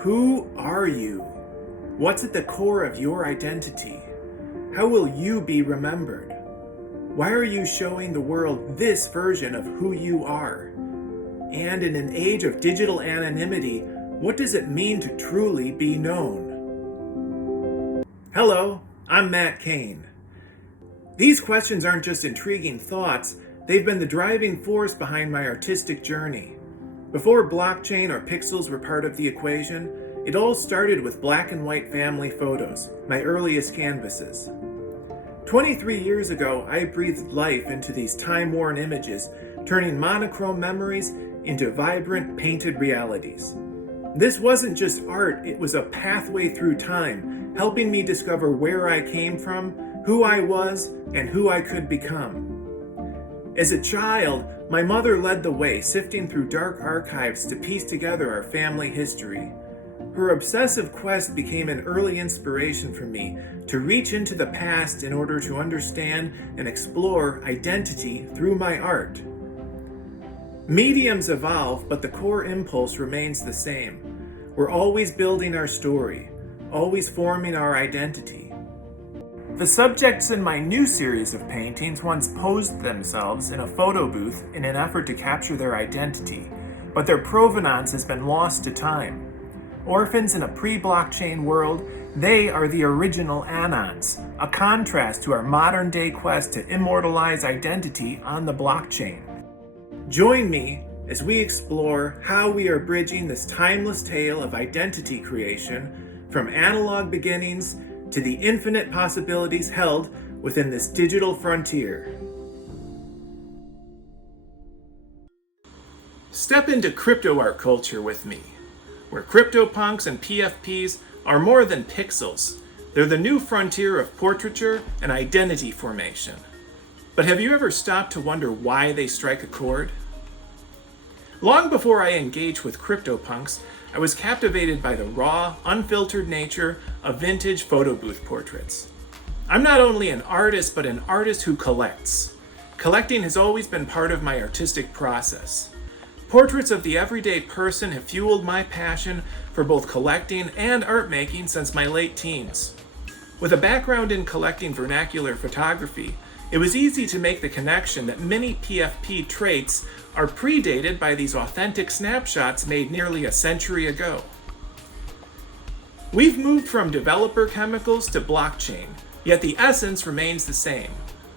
Who are you? What's at the core of your identity? How will you be remembered? Why are you showing the world this version of who you are? And in an age of digital anonymity, what does it mean to truly be known? Hello, I'm Matt Kane. These questions aren't just intriguing thoughts, they've been the driving force behind my artistic journey. Before blockchain or pixels were part of the equation, it all started with black and white family photos, my earliest canvases. 23 years ago, I breathed life into these time-worn images, turning monochrome memories into vibrant, painted realities. This wasn't just art, it was a pathway through time, helping me discover where I came from, who I was, and who I could become. As a child, my mother led the way, sifting through dark archives to piece together our family history. Her obsessive quest became an early inspiration for me to reach into the past in order to understand and explore identity through my art. Mediums evolve, but the core impulse remains the same. We're always building our story, always forming our identity. The subjects in my new series of paintings once posed themselves in a photo booth in an effort to capture their identity, but their provenance has been lost to time. Orphans in a pre-blockchain world, they are the original ANONS, a contrast to our modern-day quest to immortalize identity on the blockchain. Join me as we explore how we are bridging this timeless tale of identity creation from analog beginnings to the infinite possibilities held within this digital frontier. Step into cryptoart culture with me, where CryptoPunks and PFPs are more than pixels. They're the new frontier of portraiture and identity formation. But have you ever stopped to wonder why they strike a chord? Long before I engaged with CryptoPunks, I was captivated by the raw, unfiltered nature of vintage photo booth portraits. I'm not only an artist, but an artist who collects. Collecting has always been part of my artistic process. Portraits of the everyday person have fueled my passion for both collecting and art making since my late teens. With a background in collecting vernacular photography, it was easy to make the connection that many PFP traits are predated by these authentic snapshots made nearly a century ago. We've moved from developer chemicals to blockchain, yet the essence remains the same.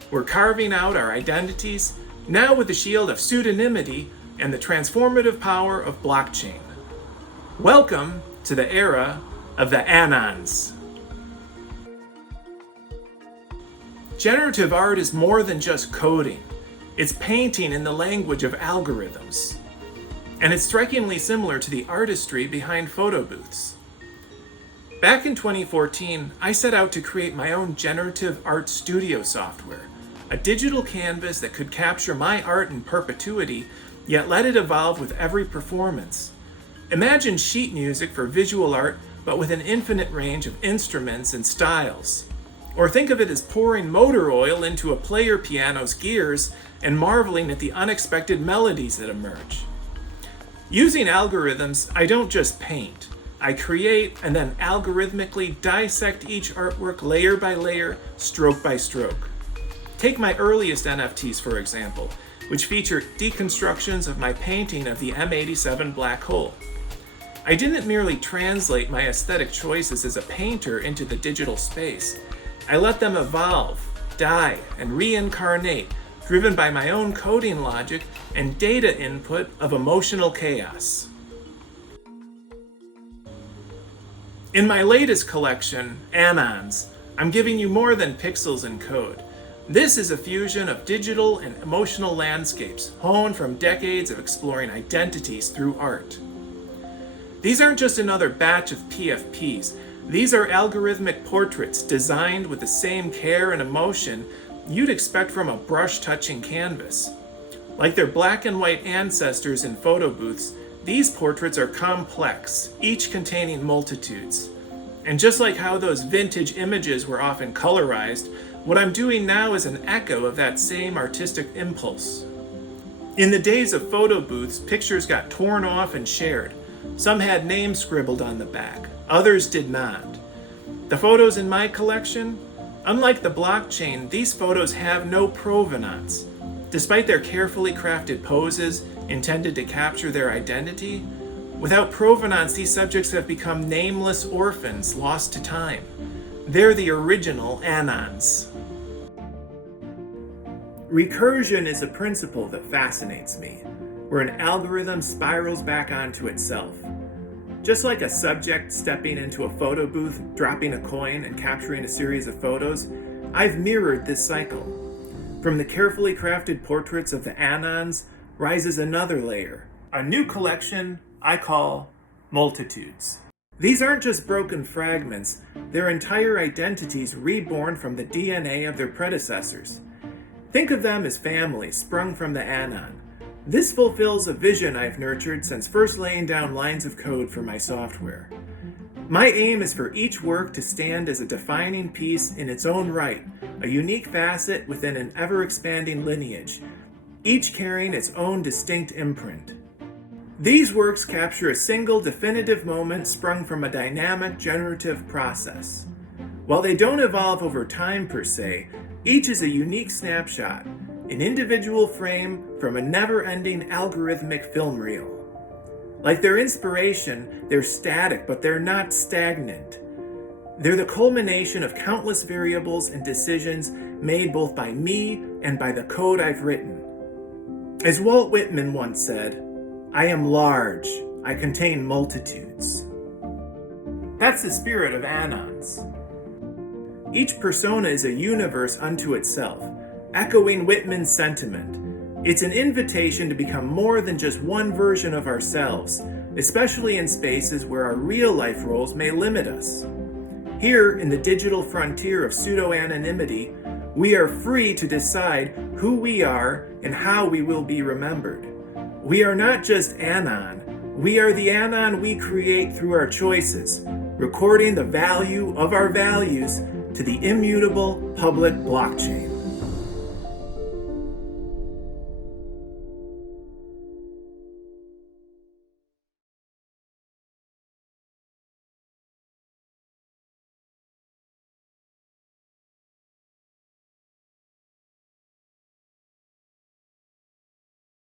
We're carving out our identities, now with the shield of pseudonymity and the transformative power of blockchain. Welcome to the era of the ANONS. Generative art is more than just coding. It's painting in the language of algorithms. And it's strikingly similar to the artistry behind photo booths. Back in 2014, I set out to create my own generative art studio software, a digital canvas that could capture my art in perpetuity, yet let it evolve with every performance. Imagine sheet music for visual art, but with an infinite range of instruments and styles. Or think of it as pouring motor oil into a player piano's gears and marveling at the unexpected melodies that emerge. Using algorithms, I don't just paint. I create and then algorithmically dissect each artwork layer by layer, stroke by stroke. Take my earliest NFTs, for example, which feature deconstructions of my painting of the M87 black hole. I didn't merely translate my aesthetic choices as a painter into the digital space. I let them evolve, die, and reincarnate, driven by my own coding logic and data input of emotional chaos. In my latest collection, ANONS, I'm giving you more than pixels and code. This is a fusion of digital and emotional landscapes, honed from decades of exploring identities through art. These aren't just another batch of PFPs. These are algorithmic portraits designed with the same care and emotion you'd expect from a brush-touching canvas. Like their black and white ancestors in photo booths, these portraits are complex, each containing multitudes. And just like how those vintage images were often colorized, what I'm doing now is an echo of that same artistic impulse. In the days of photo booths, pictures got torn off and shared. Some had names scribbled on the back, others did not. The photos in my collection? Unlike the blockchain, these photos have no provenance. Despite their carefully crafted poses intended to capture their identity, without provenance, these subjects have become nameless orphans lost to time. They're the original ANONS. Recursion is a principle that fascinates me, where an algorithm spirals back onto itself. Just like a subject stepping into a photo booth, dropping a coin, and capturing a series of photos, I've mirrored this cycle. From the carefully crafted portraits of the ANONS rises another layer, a new collection I call Multitudes. These aren't just broken fragments, they're entire identities reborn from the DNA of their predecessors. Think of them as families sprung from the ANON. This fulfills a vision I've nurtured since first laying down lines of code for my software. My aim is for each work to stand as a defining piece in its own right, a unique facet within an ever-expanding lineage, each carrying its own distinct imprint. These works capture a single definitive moment sprung from a dynamic generative process. While they don't evolve over time per se, each is a unique snapshot, an individual frame from a never-ending algorithmic film reel. Like their inspiration, they're static, but they're not stagnant. They're the culmination of countless variables and decisions made both by me and by the code I've written. As Walt Whitman once said, "I am large, I contain multitudes." That's the spirit of ANONS. Each persona is a universe unto itself, echoing Whitman's sentiment. It's an invitation to become more than just one version of ourselves, especially in spaces where our real-life roles may limit us. Here, in the digital frontier of pseudo-anonymity, we are free to decide who we are and how we will be remembered. We are not just Anon, we are the Anon we create through our choices, recording the value of our values to the immutable public blockchain.